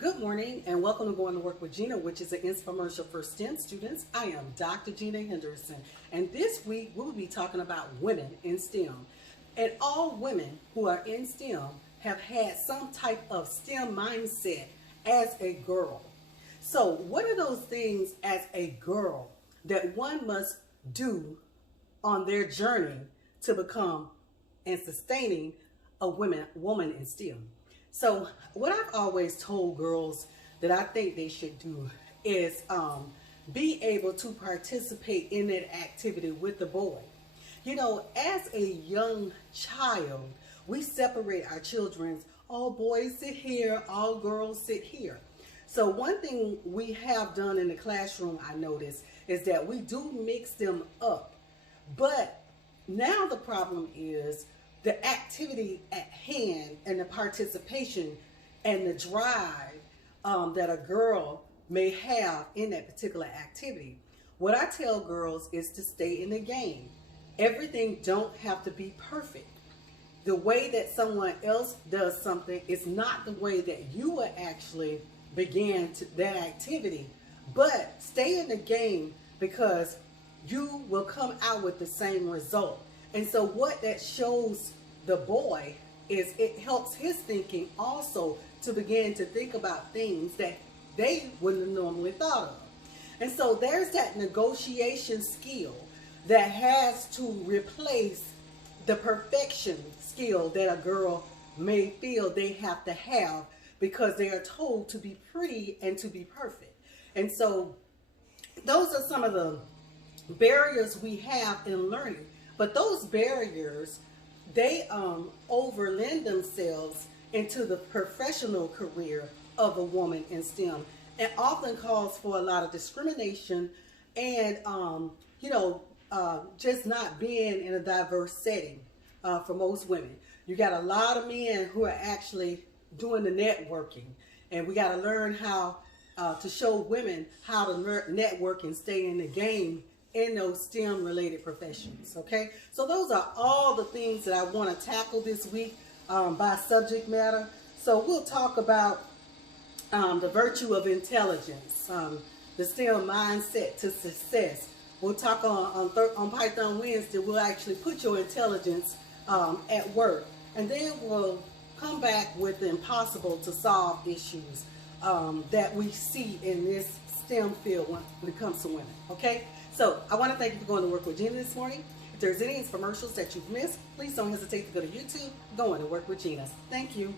Good morning and welcome to Going to Work with Gena, which is an infomercial for STEM students. I am Dr. Gena Henderson, and this week we will be talking about women in STEM. And all women who are in STEM have had some type of STEM mindset as a girl. So what are those things as a girl that one must do on their journey to become and sustaining a woman in STEM? So what I've always told girls that I think they should do is be able to participate in that activity with the boy. You know, as a young child, we separate our children. All boys sit here, all girls sit here. So one thing we have done in the classroom, I noticed, is that we do mix them up. But now the problem is the activity at hand and the participation and the drive that a girl may have in that particular activity. What I tell girls is to stay in the game. Everything don't have to be perfect. The way that someone else does something is not the way that you will actually begin that activity, but stay in the game because you will come out with the same result. And so what that shows the boy is it helps his thinking also to begin to think about things that they wouldn't have normally thought of. And so there's that negotiation skill that has to replace the perfection skill that a girl may feel they have to have because they are told to be pretty and to be perfect. And so those are some of the barriers we have in learning. But those barriers, they overlend themselves into the professional career of a woman in STEM and often calls for a lot of discrimination and, just not being in a diverse setting for most women. You got a lot of men who are actually doing the networking, and we got to learn how to show women how to network and stay in the game in those STEM related professions. Okay, so those are all the things that I want to tackle this week by subject matter. So we'll talk about the virtue of intelligence, the STEM mindset to success. We'll talk on Python Wednesday. We'll actually put your intelligence at work, and then we'll come back with the impossible to solve issues that we see in this STEM field when it comes to women. Okay. So I want to thank you for going to Work with Gena this morning. If there's any infomercials that you've missed, please don't hesitate to go to YouTube, Going to Work with Gena. Thank you.